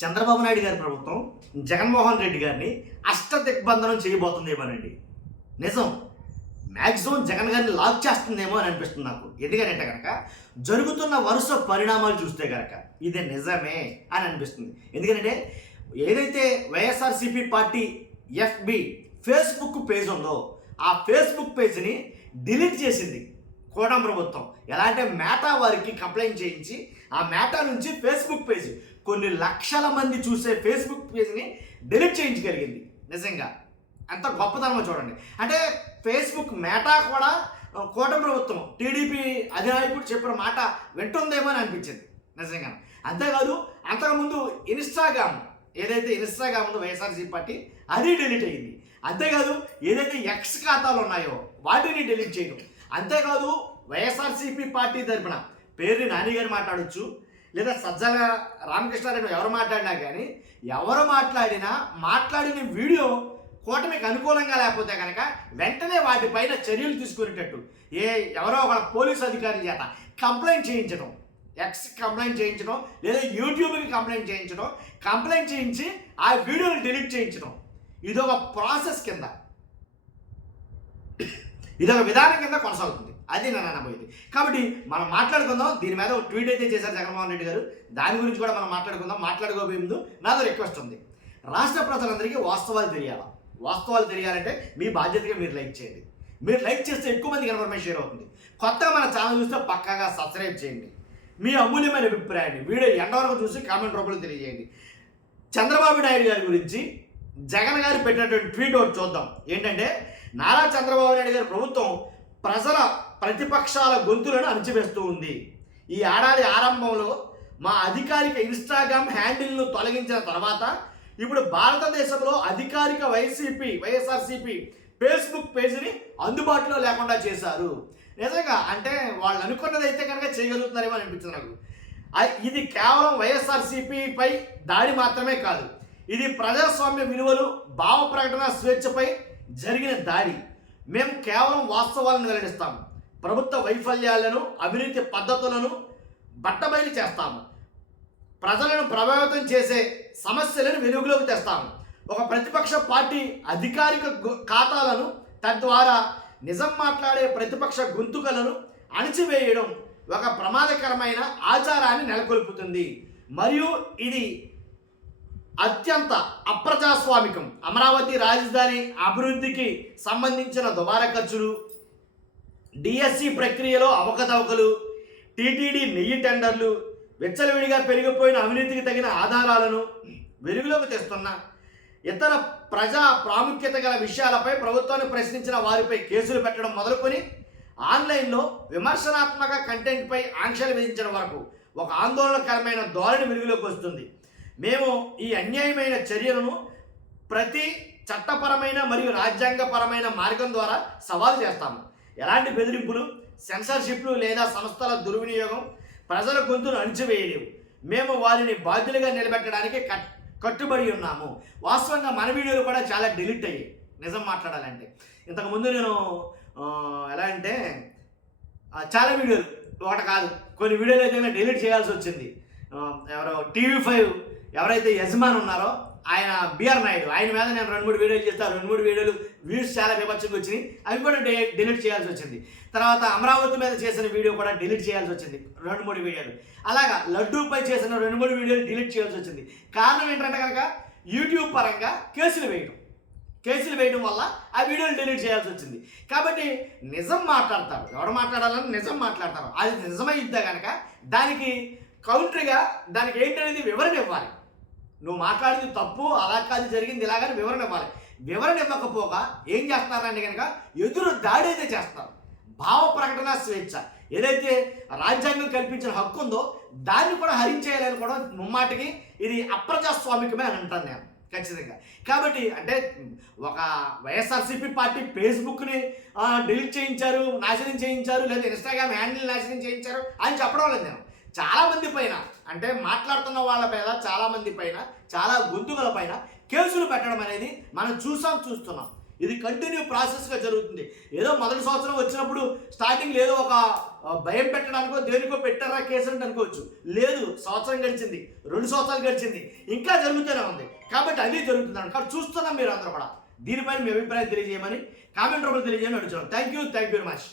చంద్రబాబు నాయుడు గారి ప్రభుత్వం జగన్మోహన్ రెడ్డి గారిని అష్టదిగ్బంధనం చేయబోతుందేమోనండి. నిజం. మ్యాక్సిమం జగన్ గారిని లాక్ చేస్తుందేమో అని అనిపిస్తుంది నాకు. ఎందుకంటే కనుక జరుగుతున్న వరుస పరిణామాలు చూస్తే కనుక ఇది నిజమే అని అనిపిస్తుంది. ఎందుకంటే ఏదైతే YSRCP party FB Facebook page ఉందో ఆ ఫేస్బుక్ పేజ్ని డిలీట్ చేసింది కూటమి ప్రభుత్వం. ఎలా అంటే మేటా వారికి కంప్లైంట్ చేయించి ఆ మేటా నుంచి ఫేస్బుక్ పేజ్ కొన్ని లక్షల మంది చూసే ఫేస్బుక్ పేజ్ని డిలీట్ చేయించగలిగింది. నిజంగా ఎంత గొప్పతనమో చూడండి. అంటే ఫేస్బుక్ మేటా కూడా కూటమి ప్రభుత్వం టీడీపీ అధినాయకుడు చెప్పిన మాట వింటుందేమో అని అనిపించింది నిజంగా. అంతేకాదు అంతకుముందు ఇన్స్టాగ్రామ్ ఏదైతే ఇన్స్టాగ్రామ్ ఉందో వైఎస్ఆర్సీపీ పార్టీ అది డిలీట్ అయ్యింది. అంతేకాదు ఏదైతే ఎక్స్ ఖాతాలు ఉన్నాయో వాటిని డిలీట్ చేయడం. అంతేకాదు వైఎస్ఆర్సీపీ పార్టీ తరపున పేరుని నాని గారు మాట్లాడొచ్చు, లేదా సజ్జల రామకృష్ణారెడ్డి ఎవరు మాట్లాడినా కానీ ఎవరు మాట్లాడిన వీడియో కూటమికి అనుకూలంగా లేకపోతే కనుక వెంటనే వాటిపైన చర్యలు తీసుకునేటట్టు ఎవరో ఒక పోలీసు అధికారుల చేత కంప్లైంట్ చేయించడం, ఎక్స్ కంప్లైంట్ చేయించడం, లేదా యూట్యూబ్కి కంప్లైంట్ చేయించి ఆ వీడియోని డిలీట్ చేయించడం. ఇదొక ప్రాసెస్ కింద, ఇదొక విధానం కింద కొనసాగుతుంది. అది నేను అనబోయేది. కాబట్టి మనం మాట్లాడుకుందాం. దీని మీద ఒక ట్వీట్ అయితే చేశారు జగన్మోహన్ రెడ్డి గారు. దాని గురించి కూడా మనం మాట్లాడుకుందాం. మాట్లాడుకోబోయే ముందు నాదో రిక్వెస్ట్ ఉంది. రాష్ట్ర ప్రజలందరికీ వాస్తవాలు తెలియాలా. వాస్తవాలు తెలియాలంటే మీ బాధ్యతగా మీరు లైక్ చేయండి. మీరు లైక్ చేస్తే ఎక్కువ మందికి ఇన్ఫర్మేషన్ షేర్ అవుతుంది. కొత్తగా మన ఛానల్ చూస్తే పక్కాగా సబ్స్క్రైబ్ చేయండి. మీ అమూల్యమైన అభిప్రాయాన్ని వీడియో ఎండ్ వరకు చూసి కామెంట్ రూపంలో తెలియజేయండి. చంద్రబాబు నాయుడు గారి గురించి జగన్ గారు పెట్టినటువంటి ట్వీట్ ఒకటి చూద్దాం. ఏంటంటే నారా చంద్రబాబు నాయుడు గారి ప్రభుత్వం ప్రజల ప్రతిపక్షాల గొంతులను అణచివేస్తూ ఉంది. ఈ ఏడాది ఆరంభంలో మా అధికారిక ఇన్స్టాగ్రామ్ హ్యాండిల్ను తొలగించిన తర్వాత ఇప్పుడు భారతదేశంలో అధికారిక వైఎస్ఆర్సీపీ ఫేస్బుక్ పేజీని అందుబాటులో లేకుండా చేశారు. నిజంగా అంటే వాళ్ళు అనుకున్నది అయితే కనుక చేయగలుగుతున్నారేమో అనిపించింది నాకు. ఇది కేవలం వైఎస్ఆర్సీపీపై దాడి మాత్రమే కాదు, ఇది ప్రజాస్వామ్య విలువలు, భావ ప్రకటన స్వేచ్ఛపై జరిగిన దాడి. మేము కేవలం వాస్తవాలను వెల్లడిస్తాము. ప్రభుత్వ వైఫల్యాలను, అవినీతి పద్ధతులను బట్టబయలు చేస్తాము. ప్రజలను ప్రభావితం చేసే సమస్యలను వెలుగులోకి తెస్తాము. ఒక ప్రతిపక్ష పార్టీ అధికారిక ఖాతాలను, తద్వారా నిజం మాట్లాడే ప్రతిపక్ష గొంతుకలను అణచివేయడం ఒక ప్రమాదకరమైన ఆచారాన్ని నెలకొల్పుతుంది మరియు ఇది అత్యంత అప్రజాస్వామికం. అమరావతి రాజధాని అభివృద్ధికి సంబంధించిన దుబారా ఖర్చులు, డిఎస్సి ప్రక్రియలో అవకతవకలు, టీటీడీ నెయ్యి టెండర్లు, విచ్చలవిడిగా పెరిగిపోయిన అవినీతికి తగిన ఆధారాలను వెలుగులోకి తెస్తున్న ఇతర ప్రజా ప్రాముఖ్యత గల విషయాలపై ప్రభుత్వాన్ని ప్రశ్నించిన వారిపై కేసులు పెట్టడం మొదలుకొని ఆన్లైన్లో విమర్శనాత్మక కంటెంట్పై ఆంక్షలు విధించడం వరకు ఒక ఆందోళనకరమైన ధోరణి వెలుగులోకి వస్తుంది. మేము ఈ అన్యాయమైన చర్యలను ప్రతి చట్టపరమైన మరియు రాజ్యాంగపరమైన మార్గం ద్వారా సవాలు చేస్తాము. ఎలాంటి బెదిరింపులు, సెన్సార్షిప్లు లేదా సంస్థల దుర్వినియోగం ప్రజల గొంతును అణిచివేయలేవు. మేము వారిని బాధ్యులుగా నిలబెట్టడానికి కట్టుబడి ఉన్నాము. వాస్తవంగా మన వీడియోలు కూడా చాలా డిలీట్ అయ్యాయి నిజం మాట్లాడాలంటే. ఇంతకుముందు నేను ఎలా అంటే చాలా వీడియోలు ఒకటి కాదు కొన్ని వీడియోలు అయితే డిలీట్ చేయాల్సి వచ్చింది. ఎవరో TV5 ఎవరైతే యజమాని ఉన్నారో ఆయన బిఆర్ నాయుడు, ఆయన మీద నేను 2-3 వీడియోలు చేస్తాను. 2-3 వీడియోలు వ్యూస్ చాలా విపక్షంగా వచ్చినాయి, అవి కూడా డిలీట్ చేయాల్సి వచ్చింది. తర్వాత అమరావతి మీద చేసిన వీడియో కూడా డిలీట్ చేయాల్సి వచ్చింది 2-3 వీడియోలు. అలాగా లడ్డూపై చేసిన 2-3 వీడియోలు డిలీట్ చేయాల్సి వచ్చింది. కారణం ఏంటంటే కనుక యూట్యూబ్ పరంగా కేసులు వేయడం వల్ల ఆ వీడియోలు డిలీట్ చేయాల్సి వచ్చింది. కాబట్టి నిజం మాట్లాడతారు, ఎవరు మాట్లాడాలని నిజం మాట్లాడతారు. అది నిజమైద్దా కనుక దానికి కౌంటర్గా దానికి ఏంటనేది వివరణ ఇవ్వాలి. నువ్వు మాట్లాడింది తప్పు, అలా కాదు జరిగింది ఇలాగని వివరణ ఇవ్వాలి. వివరణ ఇవ్వకపోగా ఏం చేస్తున్నారంటే కనుక ఎదురు దాడి అయితే చేస్తారు. భావ ప్రకటన స్వేచ్ఛ ఏదైతే రాజ్యాంగం కల్పించిన హక్కు ఉందో దాన్ని కూడా హరించేయాలని కూడా ముమ్మాటికి ఇది అప్రజాస్వామికమే అని అంటాను నేను ఖచ్చితంగా. కాబట్టి అంటే ఒక వైఎస్ఆర్సీపీ పార్టీ ఫేస్బుక్ని డిలీట్ చేయించారు, నాశనం చేయించారు, లేదా ఇన్స్టాగ్రామ్ హ్యాండిల్ నాశనం చేయించారు అని చెప్పడం లేదు నేను. చాలామంది పైన అంటే మాట్లాడుతున్న వాళ్ళ పైన చాలామంది పైన చాలా గొంతుకల పైన కేసులు పెట్టడం అనేది మనం చూస్తున్నాం. ఇది కంటిన్యూ ప్రాసెస్గా జరుగుతుంది. ఏదో మొదటి సంవత్సరం వచ్చినప్పుడు స్టార్టింగ్ లేదో ఒక భయం పెట్టడానికో దేనికో పెట్టారా కేసు అంటే అనుకోవచ్చు. లేదు, సంవత్సరం గడిచింది, 2 సంవత్సరాలు గడిచింది, ఇంకా జరుగుతూనే ఉంది. కాబట్టి అది జరుగుతుంది. కాబట్టి చూస్తున్నాం మీరు అందరూ కూడా. దీనిపైన మీ అభిప్రాయం తెలియజేయమని కామెంట్ రూపంలో తెలియజేయమని అడుగుతున్నాం. Thank you very much.